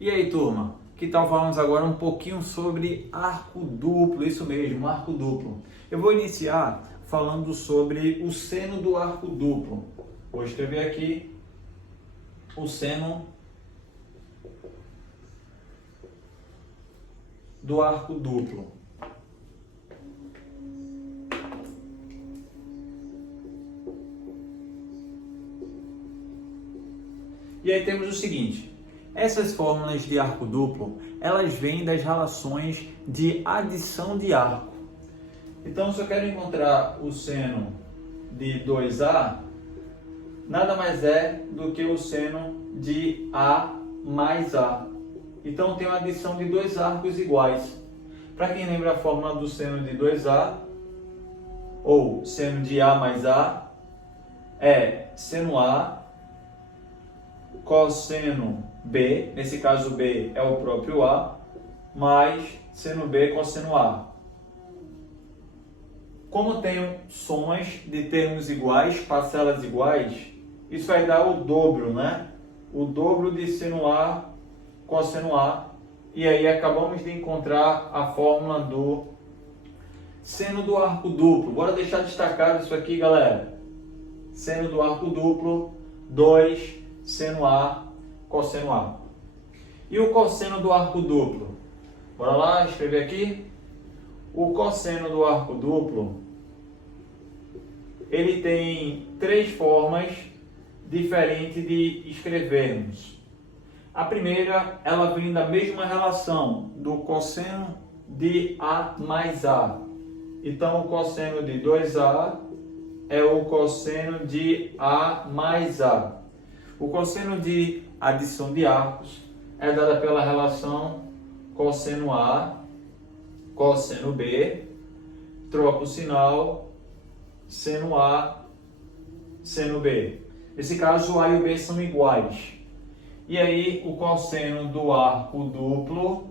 E aí, turma? Que tal falarmos agora um pouquinho sobre arco duplo? Isso mesmo, arco duplo. Eu vou iniciar falando sobre o seno do arco duplo. Vou escrever aqui o seno do arco duplo. E aí temos o seguinte: essas fórmulas de arco duplo, elas vêm das relações de adição de arco. Então, se eu quero encontrar o seno de 2A, nada mais é do que o seno de A mais A. Então, tem uma adição de dois arcos iguais. Para quem lembra a fórmula do seno de 2A, ou seno de A mais A, é seno A cosseno B, nesse caso B é o próprio A, mais seno B cosseno A. Como tenho somas de termos iguais, parcelas iguais, isso vai dar o dobro, né? O dobro de seno A cosseno A. E aí acabamos de encontrar a fórmula do seno do arco duplo. Bora deixar destacado isso aqui, galera. Seno do arco duplo, 2 seno A cosseno A. E o cosseno do arco duplo? Bora lá, escrever aqui. O cosseno do arco duplo, ele tem três formas diferentes de escrevermos. A primeira, ela vem da mesma relação do cosseno de A mais A. Então, o cosseno de 2A é o cosseno de A mais A. O cosseno de adição de arcos é dada pela relação cosseno A, cosseno B, troca o sinal, seno A, seno B. Nesse caso, o A e o B são iguais. E aí, o cosseno do arco duplo,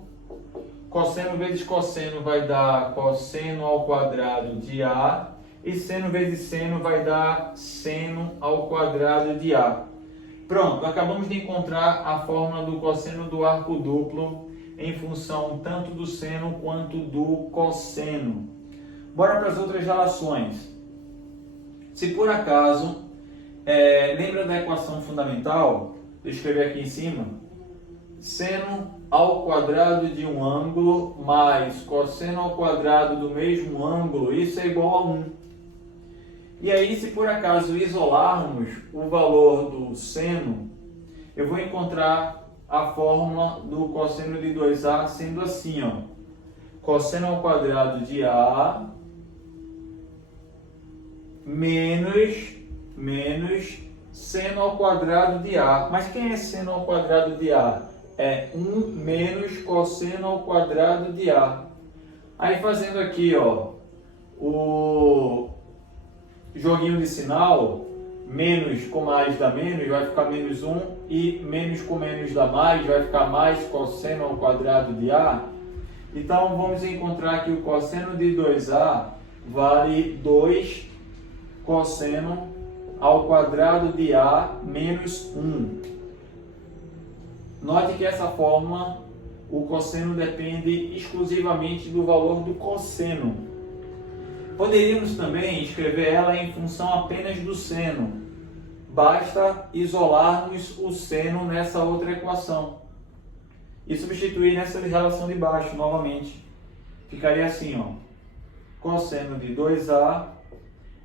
cosseno vezes cosseno vai dar cosseno ao quadrado de A, e seno vezes seno vai dar seno ao quadrado de A. Pronto, acabamos de encontrar a fórmula do cosseno do arco duplo em função tanto do seno quanto do cosseno. Bora para as outras relações. Se por acaso, lembra da equação fundamental? Vou escrever aqui em cima. Seno ao quadrado de um ângulo mais cosseno ao quadrado do mesmo ângulo, isso é igual a 1. E aí, se por acaso isolarmos o valor do seno, eu vou encontrar a fórmula do cosseno de 2A sendo assim, ó. Cosseno ao quadrado de A menos seno ao quadrado de A. Mas quem é seno ao quadrado de A? É 1 menos cosseno ao quadrado de A. Aí fazendo aqui, ó, o joguinho de sinal, menos com mais dá menos, vai ficar menos 1, e menos com menos dá mais, vai ficar mais cosseno ao quadrado de A. Então vamos encontrar que o cosseno de 2A vale 2 cosseno ao quadrado de A menos 1. Note que essa fórmula, o cosseno depende exclusivamente do valor do cosseno. Poderíamos também escrever ela em função apenas do seno. Basta isolarmos o seno nessa outra equação e substituir nessa relação de baixo novamente. Ficaria assim, ó. Cosseno de 2A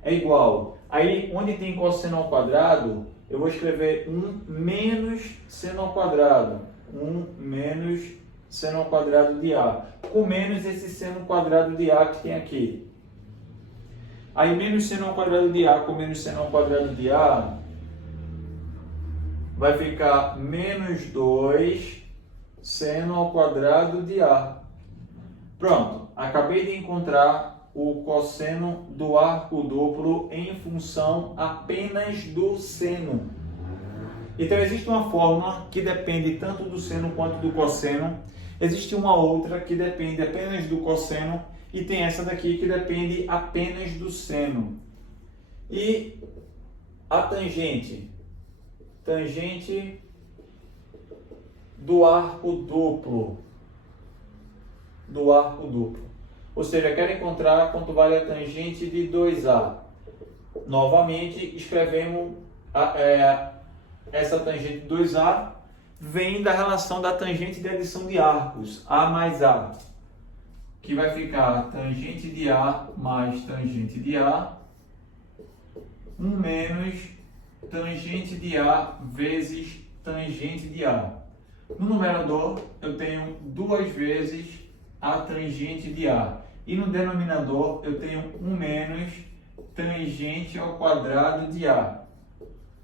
é igual. Aí, onde tem cosseno ao quadrado, eu vou escrever 1 menos seno ao quadrado. 1 menos seno ao quadrado de A. Com menos esse seno quadrado de A que tem aqui. Aí, menos seno ao quadrado de A com menos seno ao quadrado de A vai ficar menos 2 seno ao quadrado de A. Pronto, acabei de encontrar o cosseno do arco duplo em função apenas do seno. Então, existe uma fórmula que depende tanto do seno quanto do cosseno. Existe uma outra que depende apenas do cosseno. E tem essa daqui que depende apenas do seno. E a tangente do arco duplo. Ou seja, quero encontrar quanto vale a tangente de 2A. Novamente, escrevemos essa tangente de 2A vem da relação da tangente de adição de arcos, A mais A, que vai ficar tangente de A mais tangente de A, 1 menos tangente de A vezes tangente de A. No numerador, eu tenho 2 vezes a tangente de A. E no denominador, eu tenho 1 menos tangente ao quadrado de A.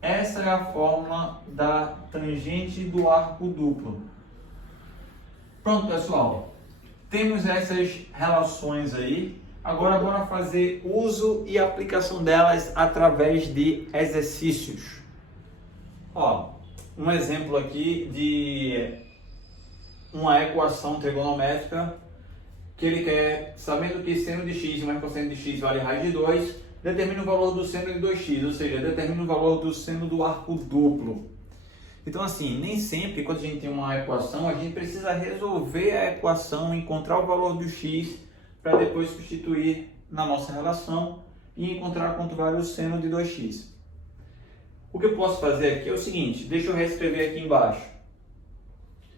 Essa é a fórmula da tangente do arco duplo. Pronto, pessoal. Temos essas relações aí. Agora, bora fazer uso e aplicação delas através de exercícios. Ó, um exemplo aqui de uma equação trigonométrica que ele quer, sabendo que seno de x mais cosseno de x vale raiz de 2, determina o valor do seno de 2x, ou seja, determina o valor do seno do arco duplo. Então, assim, nem sempre quando a gente tem uma equação, a gente precisa resolver a equação, encontrar o valor do x, para depois substituir na nossa relação e encontrar quanto vale o seno de 2x. O que eu posso fazer aqui é o seguinte, deixa eu reescrever aqui embaixo.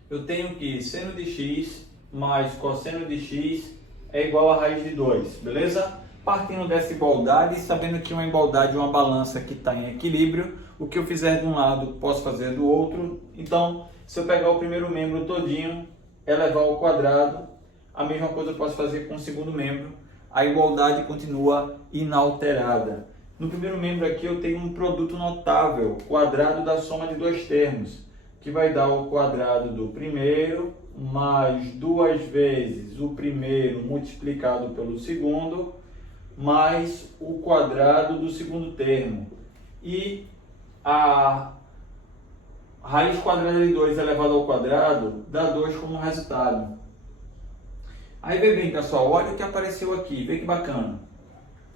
Eu tenho que seno de x mais cosseno de x é igual a raiz de 2, beleza? Partindo dessa igualdade, sabendo que uma igualdade é uma balança que está em equilíbrio, o que eu fizer de um lado, posso fazer do outro. Então, se eu pegar o primeiro membro todinho, elevar ao quadrado, a mesma coisa eu posso fazer com o segundo membro. A igualdade continua inalterada. No primeiro membro aqui eu tenho um produto notável, quadrado da soma de 2 termos, que vai dar o quadrado do primeiro mais 2 vezes o primeiro multiplicado pelo segundo, mais o quadrado do segundo termo. E a raiz quadrada de 2 elevado ao quadrado dá 2 como resultado. Aí vê bem, pessoal, olha o que apareceu aqui, vê que bacana.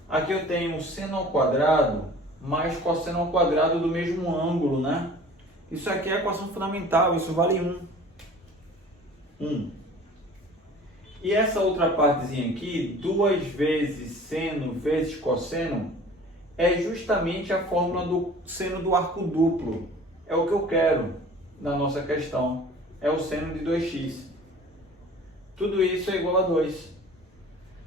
Aqui eu tenho seno ao quadrado mais cosseno ao quadrado do mesmo ângulo, né? Isso aqui é equação fundamental, isso vale 1. E essa outra partezinha aqui, 2 vezes seno vezes cosseno, é justamente a fórmula do seno do arco duplo. É o que eu quero na nossa questão. É o seno de 2x. Tudo isso é igual a 2.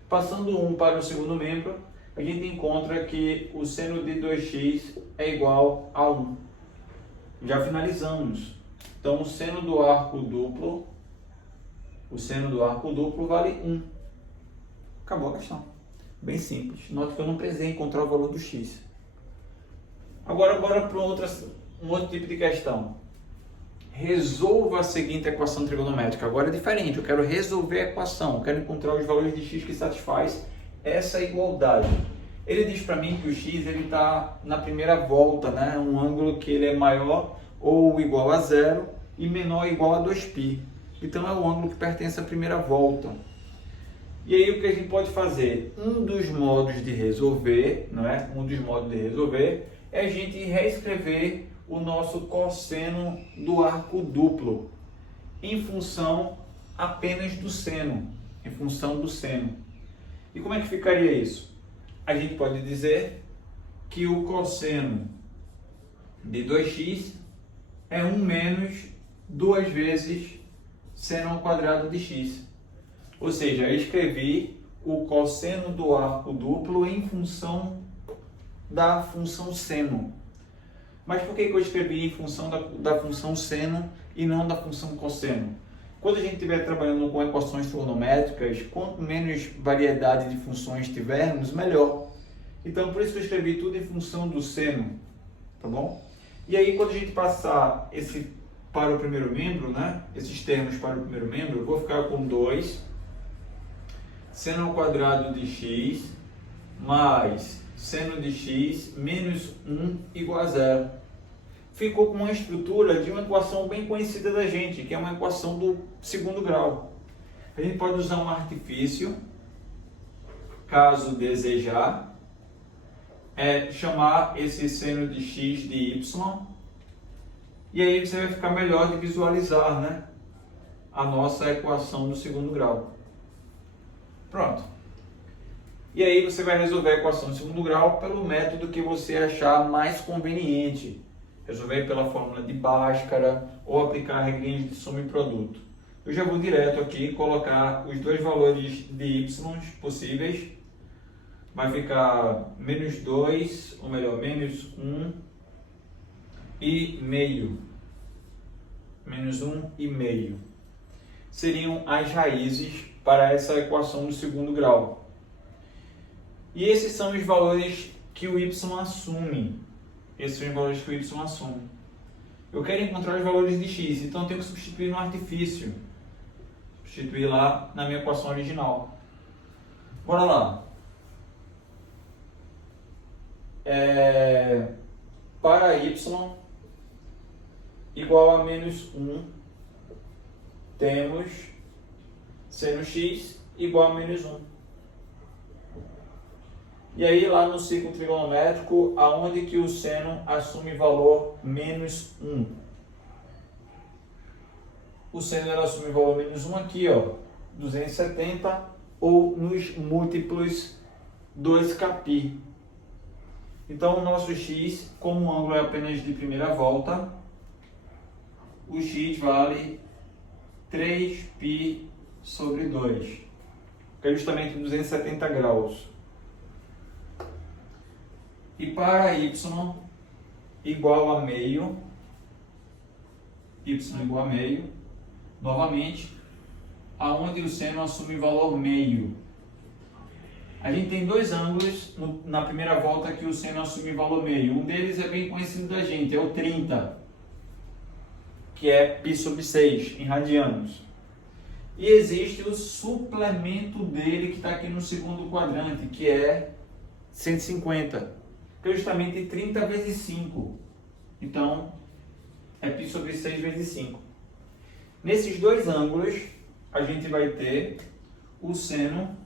Passando 1 para o segundo membro, a gente encontra que o seno de 2x é igual a 1. Já finalizamos. Então, o seno do arco duplo vale 1. Acabou a questão. Bem simples. Note que eu não precisei encontrar o valor do x. Agora, bora para um outro tipo de questão. Resolva a seguinte equação trigonométrica. Agora é diferente. Eu quero resolver a equação. Eu quero encontrar os valores de x que satisfaz essa igualdade. Ele diz para mim que o x está na primeira volta, né? Um ângulo que ele é maior ou igual a 0 e menor ou igual a 2π. Então é o ângulo que pertence à primeira volta. E aí o que a gente pode fazer? Um dos modos de resolver é a gente reescrever o nosso cosseno do arco duplo em função apenas do seno, em função do seno. E como é que ficaria isso? A gente pode dizer que o cosseno de 2x é 1 menos 2 vezes seno ao quadrado de x. Ou seja, eu escrevi o cosseno do arco duplo em função da função seno. Mas por que eu escrevi em função da função seno e não da função cosseno? Quando a gente estiver trabalhando com equações trigonométricas, quanto menos variedade de funções tivermos, melhor. Então, por isso que eu escrevi tudo em função do seno, tá bom? E aí, quando a gente passar para o primeiro membro, né? Esses termos para o primeiro membro, eu vou ficar com 2 seno ao quadrado de x mais seno de x menos 1 igual a 0. Ficou com uma estrutura de uma equação bem conhecida da gente, que é uma equação do segundo grau. A gente pode usar um artifício, caso desejar, chamar esse seno de x de y, e aí você vai ficar melhor de visualizar, né? a nossa equação do segundo grau. Pronto. E aí você vai resolver a equação do segundo grau pelo método que você achar mais conveniente. Resolver pela fórmula de Bhaskara ou aplicar regrinhas de soma e produto. Eu já vou direto aqui colocar os dois valores de y possíveis. Vai ficar menos 2, ou melhor, menos 1 e meio. Menos 1 e meio. Seriam as raízes para essa equação do segundo grau. E esses são os valores que o y assume. Esses são os valores que o y assume. Eu quero encontrar os valores de x, então eu tenho que substituir no artifício. Substituir lá na minha equação original. Bora lá. Para y igual a menos 1, temos seno x igual a menos 1. E aí lá no ciclo trigonométrico, aonde que o seno assume valor menos 1? O seno assume valor menos 1 aqui, ó, 270, ou nos múltiplos 2π. Então o nosso x, como o ângulo é apenas de primeira volta, o x vale 3π sobre 2, que é justamente 270 graus. E para y igual a meio, novamente, aonde o seno assume valor meio. A gente tem dois ângulos na primeira volta que o seno assume valor meio. Um deles é bem conhecido da gente, é o 30, que é π sobre 6 em radianos. E existe o suplemento dele que está aqui no segundo quadrante, que é 150. Que é justamente 30 vezes 5. Então, é π sobre 6 vezes 5. Nesses dois ângulos, a gente vai ter o seno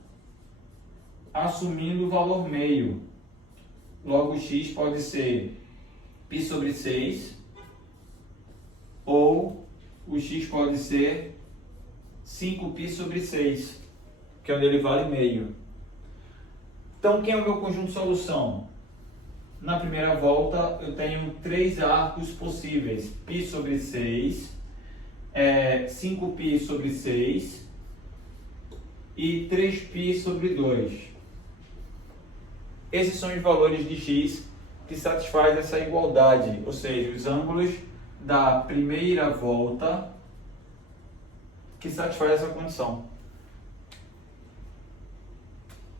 assumindo o valor meio. Logo, x pode ser π sobre 6, ou o x pode ser 5π sobre 6, que é onde ele vale meio. Então, quem é o meu conjunto de solução? Na primeira volta, eu tenho três arcos possíveis. π sobre 6, 5π sobre 6 e 3π sobre 2. Esses são os valores de x que satisfazem essa igualdade, ou seja, os ângulos da primeira volta que satisfazem essa condição.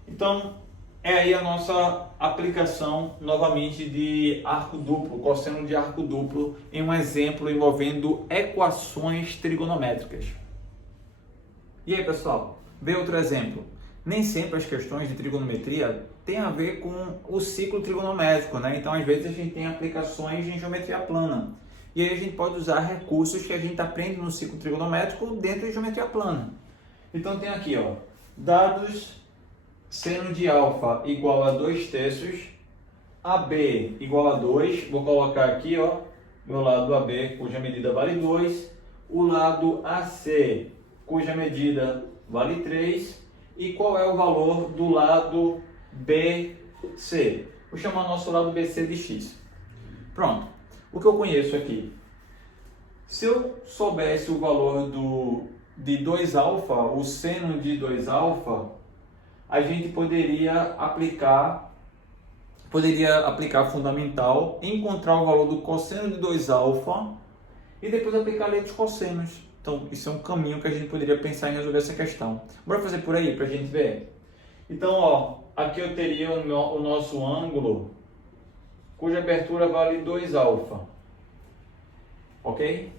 Então, é aí a nossa aplicação novamente de arco duplo, cosseno de arco duplo, em um exemplo envolvendo equações trigonométricas. E aí, pessoal, vê outro exemplo. Nem sempre as questões de trigonometria têm a ver com o ciclo trigonométrico, né? Então, às vezes, a gente tem aplicações em geometria plana. E aí a gente pode usar recursos que a gente aprende no ciclo trigonométrico dentro de geometria plana. Então, tem aqui, ó, dados seno de alfa igual a 2/3, AB igual a 2, vou colocar aqui, ó, meu lado AB, cuja medida vale 2, o lado AC, cuja medida vale 3, e qual é o valor do lado BC? Vou chamar nosso lado BC de x. Pronto, o que eu conheço aqui? Se eu soubesse o valor de 2α, o seno de 2α, a gente poderia aplicar fundamental, encontrar o valor do cosseno de 2α e depois aplicar a lei dos cossenos. Então, isso é um caminho que a gente poderia pensar em resolver essa questão. Bora fazer por aí para a gente ver? Então, ó, aqui eu teria o nosso ângulo, cuja abertura vale 2α. Ok?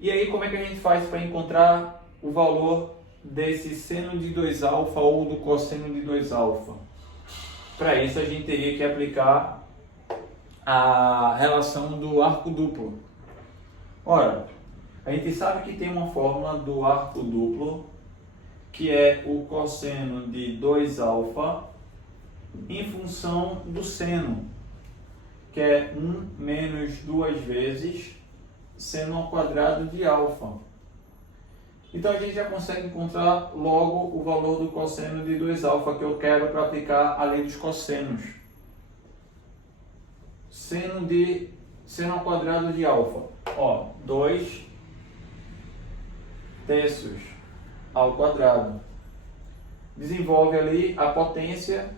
E aí, como é que a gente faz para encontrar o valor desse seno de 2α ou do cosseno de 2α? Para isso, a gente teria que aplicar a relação do arco duplo. Ora, a gente sabe que tem uma fórmula do arco duplo, que é o cosseno de 2α em função do seno, que é 1 menos 2 vezes seno ao quadrado de alfa. Então a gente já consegue encontrar logo o valor do cosseno de 2α que eu quero para aplicar a lei dos cossenos. Seno ao quadrado de alfa. 2 terços ao quadrado. Desenvolve ali a potência,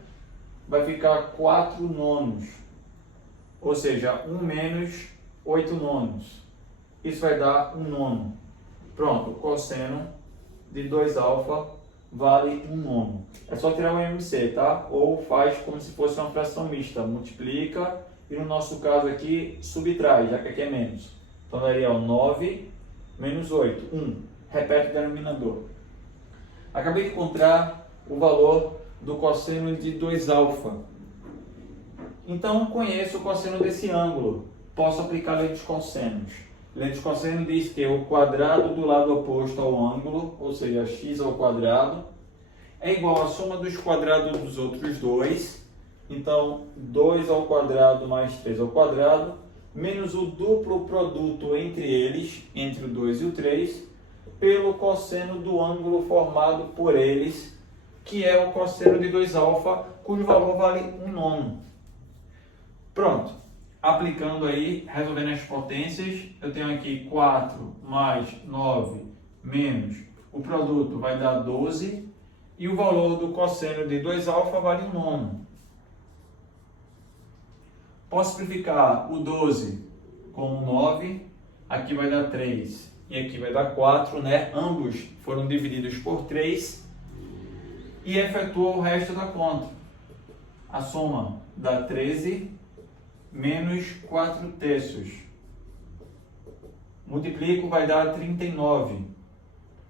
vai ficar 4 nonos. Ou seja, 1 menos 8 nonos. Isso vai dar 1 nono. Pronto, o cosseno de 2α vale 1 nono. É só tirar o MC, tá? Ou faz como se fosse uma fração mista. Multiplica e no nosso caso aqui, subtrai, já que aqui é menos. Então daria 9 menos 8, 1. Repete o denominador. Acabei de encontrar o valor do cosseno de 2α. Então conheço o cosseno desse ângulo. Posso aplicar a lei dos cossenos. A lei dos cossenos diz que o quadrado do lado oposto ao ângulo, ou seja, x ao quadrado, é igual à soma dos quadrados dos outros dois. Então, 2 ao quadrado mais 3 ao quadrado, menos o duplo produto entre eles, entre o 2 e o 3, pelo cosseno do ângulo formado por eles, que é o cosseno de 2α, cujo valor vale 1 nono. Pronto. Aplicando aí, resolvendo as potências, eu tenho aqui 4 mais 9 menos, o produto vai dar 12, e o valor do cosseno de 2α vale 1 nono. Posso simplificar o 12 com o 9, aqui vai dar 3 e aqui vai dar 4, né? Ambos foram divididos por 3 e efetuou o resto da conta. A soma dá 13 menos 4 terços. Multiplico, vai dar 39.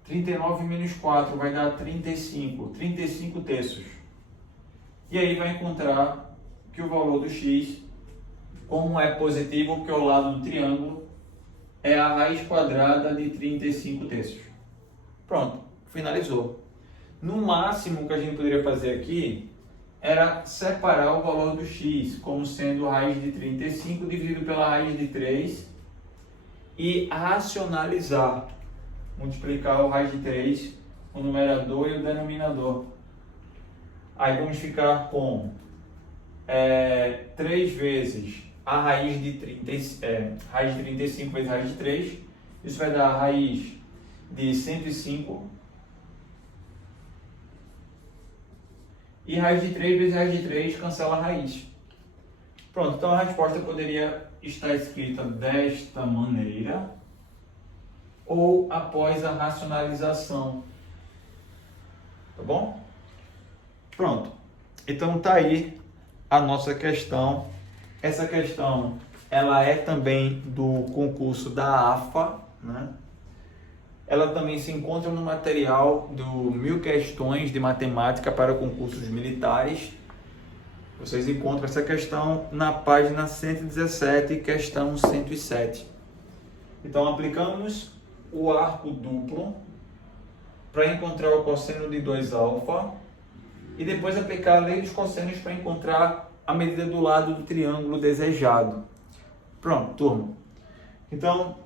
39 menos 4 vai dar 35. 35 terços. E aí vai encontrar que o valor do x, como é positivo, porque o lado do triângulo é a raiz quadrada de 35 terços. Pronto, finalizou. No máximo que a gente poderia fazer aqui era separar o valor do x como sendo a raiz de 35 dividido pela raiz de 3 e racionalizar, multiplicar o raiz de 3, o numerador e o denominador. Aí vamos ficar com 3 vezes a raiz de 35 vezes a raiz de 3, isso vai dar a raiz de 105, e raiz de 3 vezes raiz de 3 cancela a raiz. Pronto, então a resposta poderia estar escrita desta maneira, ou após a racionalização. Tá bom? Pronto. Então tá aí a nossa questão. Essa questão, ela é também do concurso da AFA, né? Ela também se encontra no material do 1000 questões de matemática para concursos militares. Vocês encontram essa questão na página 117, questão 107. Então, aplicamos o arco duplo para encontrar o cosseno de 2α e depois aplicar a lei dos cossenos para encontrar a medida do lado do triângulo desejado. Pronto, turma. Então,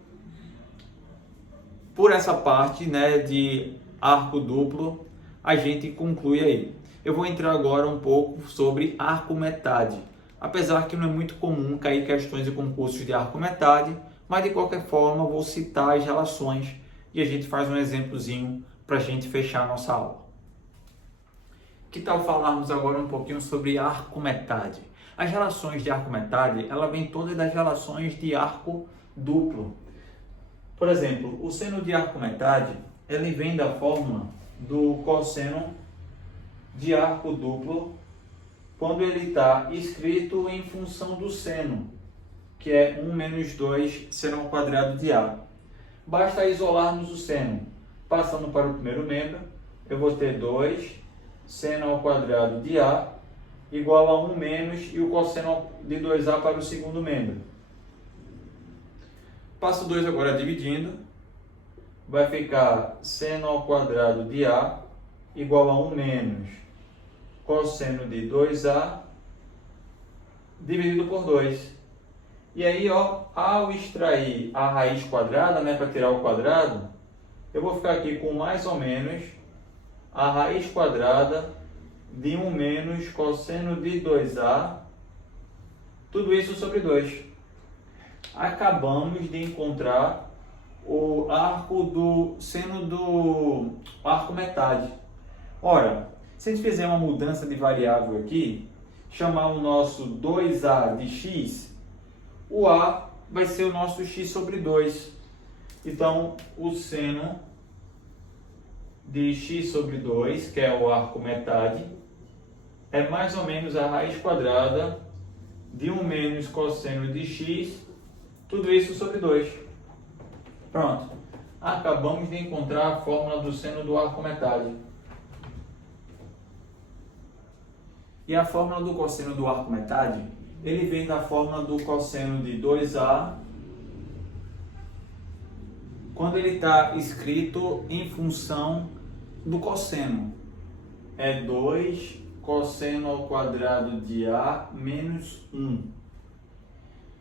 por essa parte, né, de arco duplo, a gente conclui aí. Eu vou entrar agora um pouco sobre arco metade. Apesar que não é muito comum cair questões de concursos de arco metade, mas de qualquer forma vou citar as relações e a gente faz um exemplozinho para a gente fechar a nossa aula. Que tal falarmos agora um pouquinho sobre arco metade? As relações de arco metade, ela vem todas das relações de arco duplo. Por exemplo, o seno de arco metade, ele vem da fórmula do cosseno de arco duplo quando ele está escrito em função do seno, que é 1 menos 2 seno ao quadrado de A. Basta isolarmos o seno. Passando para o primeiro membro, eu vou ter 2 seno ao quadrado de A igual a 1 menos e o cosseno de 2A para o segundo membro. Passo 2 agora dividindo, vai ficar seno ao quadrado de A igual a 1 menos cosseno de 2A dividido por 2. E aí, ó, ao extrair a raiz quadrada, né, para tirar o quadrado, eu vou ficar aqui com mais ou menos a raiz quadrada de 1 menos cosseno de 2A, tudo isso sobre 2. Acabamos de encontrar o arco do seno do arco metade. Ora, se a gente fizer uma mudança de variável aqui, chamar o nosso 2A de x, o A vai ser o nosso x sobre 2. Então, o seno de x sobre 2, que é o arco metade, é mais ou menos a raiz quadrada de 1 menos cosseno de x, tudo isso sobre 2. Pronto. Acabamos de encontrar a fórmula do seno do arco metade. E a fórmula do cosseno do arco metade, ele vem da fórmula do cosseno de 2A, quando ele está escrito em função do cosseno. É 2 cosseno ao quadrado de A menos 1.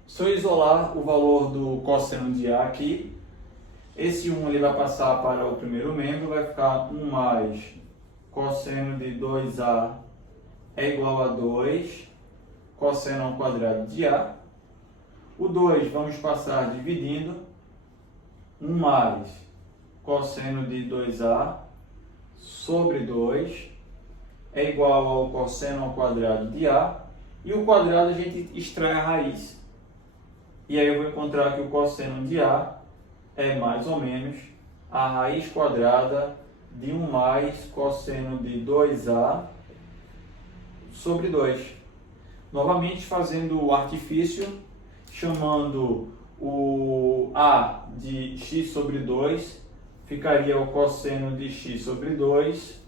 Se eu isolar o valor do cosseno de A aqui, esse 1 ele vai passar para o primeiro membro, vai ficar 1 mais cosseno de 2A é igual a 2 cosseno ao quadrado de A. O 2 vamos passar dividindo, 1 mais cosseno de 2A sobre 2 é igual ao cosseno ao quadrado de A, e o quadrado a gente extrai a raiz. E aí eu vou encontrar que o cosseno de A é mais ou menos a raiz quadrada de 1 mais cosseno de 2A sobre 2. Novamente fazendo o artifício, chamando o A de x sobre 2, ficaria o cosseno de x sobre 2.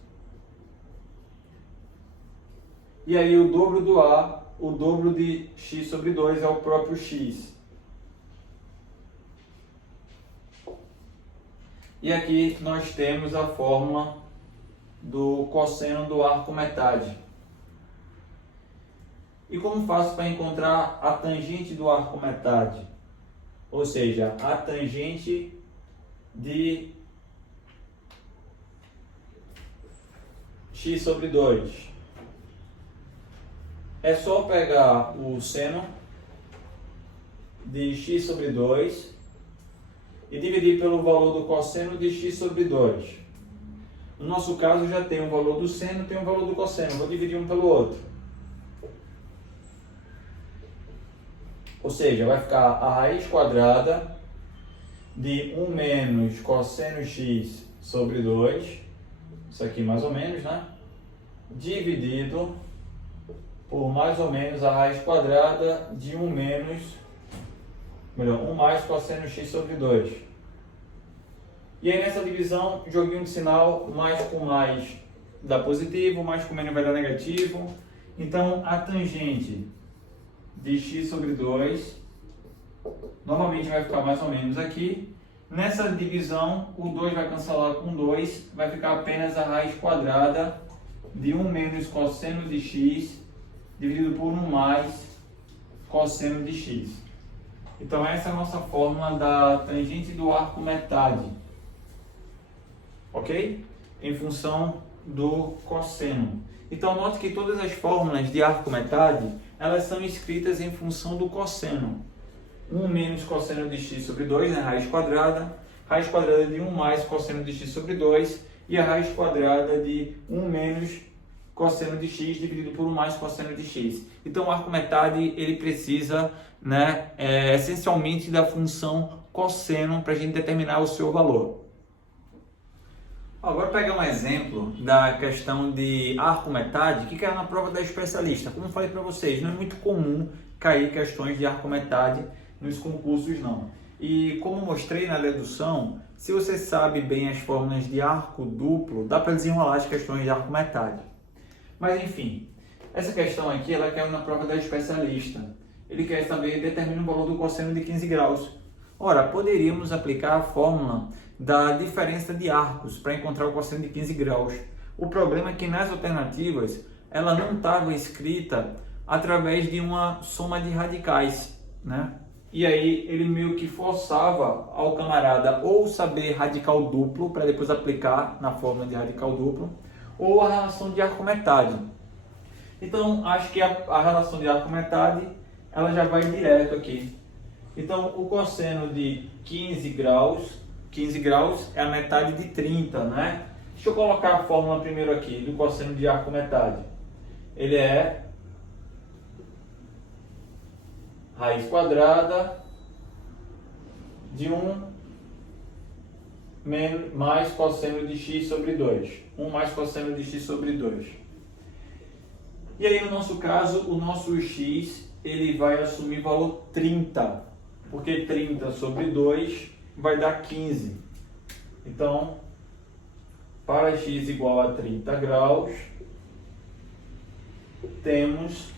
E aí o dobro do A, o dobro de x sobre 2 é o próprio x. E aqui nós temos a fórmula do cosseno do arco metade. E como faço para encontrar a tangente do arco metade? Ou seja, a tangente de x sobre 2. É só pegar o seno de x sobre 2 e dividir pelo valor do cosseno de x sobre 2. No nosso caso já tem o valor do seno, tem o valor do cosseno. Vou dividir um pelo outro. Ou seja, vai ficar a raiz quadrada de 1 menos cosseno x sobre 2, isso aqui mais ou menos, né? Dividido por mais ou menos a raiz quadrada de 1 mais cosseno x sobre 2. E aí nessa divisão, joguinho de sinal, mais com mais dá positivo, mais com menos vai dar negativo. Então a tangente de x sobre 2, novamente vai ficar mais ou menos aqui. Nessa divisão, o 2 vai cancelar com 2, vai ficar apenas a raiz quadrada de 1 menos cosseno de x dividido por 1 mais cosseno de x. Então essa é a nossa fórmula da tangente do arco metade, ok? Em função do cosseno. Então note que todas as fórmulas de arco metade, elas são escritas em função do cosseno. 1 menos cosseno de x sobre 2, né, raiz quadrada de 1 mais cosseno de x sobre 2, e a raiz quadrada de 1 menos cosseno de x dividido por 1 mais cosseno de x. Então o arco metade ele precisa, né, essencialmente da função cosseno para a gente determinar o seu valor. Agora pegar um exemplo da questão de arco metade que caiu na prova da especialista. Como eu falei para vocês, não é muito comum cair questões de arco metade nos concursos não. E como mostrei na dedução, se você sabe bem as fórmulas de arco duplo, dá para desenrolar as questões de arco metade. Mas enfim, essa questão aqui ela caiu na prova da especialista. Ele quer saber, determina o valor do cosseno de 15 graus. Ora, poderíamos aplicar a fórmula da diferença de arcos para encontrar o cosseno de 15 graus. O problema é que nas alternativas ela não estava escrita através de uma soma de radicais, né? E aí ele meio que forçava ao camarada ou saber radical duplo para depois aplicar na fórmula de radical duplo, ou a relação de arco-metade. Então acho que a relação de arco-metade ela já vai direto aqui. Então o cosseno de 15 graus é a metade de 30, né? Deixa eu colocar a fórmula primeiro aqui do cosseno de arco-metade. Ele é raiz quadrada de 1 mais cosseno de x sobre 2. 1 mais cosseno de x sobre 2. E aí no nosso caso, o nosso x ele vai assumir valor 30, porque 30 sobre 2 vai dar 15. Então, para x igual a 30 graus, temos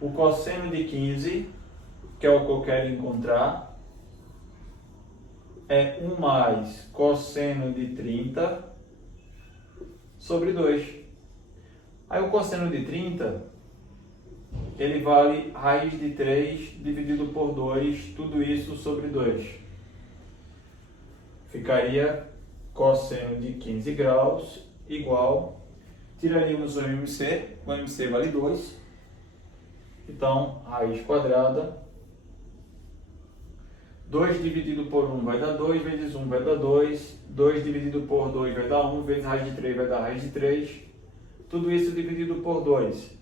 o cosseno de 15, que é o que eu quero encontrar, é 1 mais cosseno de 30 sobre 2. Aí o cosseno de 30, ele vale raiz de 3 dividido por 2, tudo isso sobre 2. Ficaria cosseno de 15 graus igual, tiraríamos o MC vale 2, então raiz quadrada, 2 dividido por 1 vai dar 2, vezes 1 vai dar 2, 2 dividido por 2 vai dar 1, vezes raiz de 3 vai dar raiz de 3, tudo isso dividido por 2.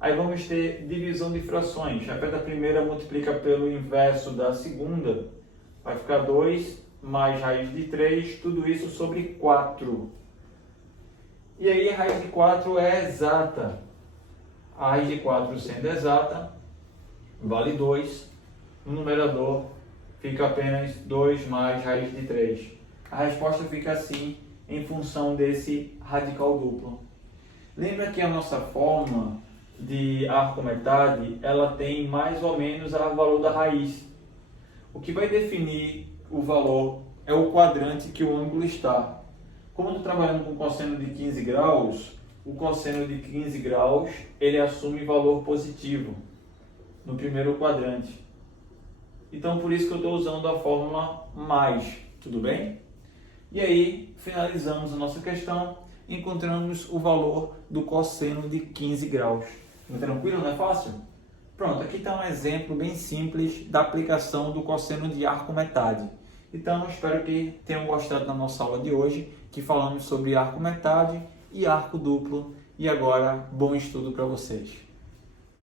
Aí vamos ter divisão de frações, ao invés da primeira multiplica pelo inverso da segunda, vai ficar 2 mais raiz de 3, tudo isso sobre 4. E aí a raiz de 4 é exata. A raiz de 4 sendo exata, vale 2. No numerador fica apenas 2 mais raiz de 3. A resposta fica assim em função desse radical duplo. Lembra que a nossa fórmula de arco-metade, ela tem mais ou menos o valor da raiz. O que vai definir o valor é o quadrante que o ângulo está. Como eu estou trabalhando com cosseno de 15 graus, o cosseno de 15 graus ele assume valor positivo no primeiro quadrante. Então por isso que eu estou usando a fórmula mais, tudo bem? E aí finalizamos a nossa questão, encontramos o valor do cosseno de 15 graus. Tranquilo, não é fácil? Pronto, aqui está um exemplo bem simples da aplicação do cosseno de arco-metade. Então, espero que tenham gostado da nossa aula de hoje, que falamos sobre arco-metade e arco duplo. E agora, bom estudo para vocês!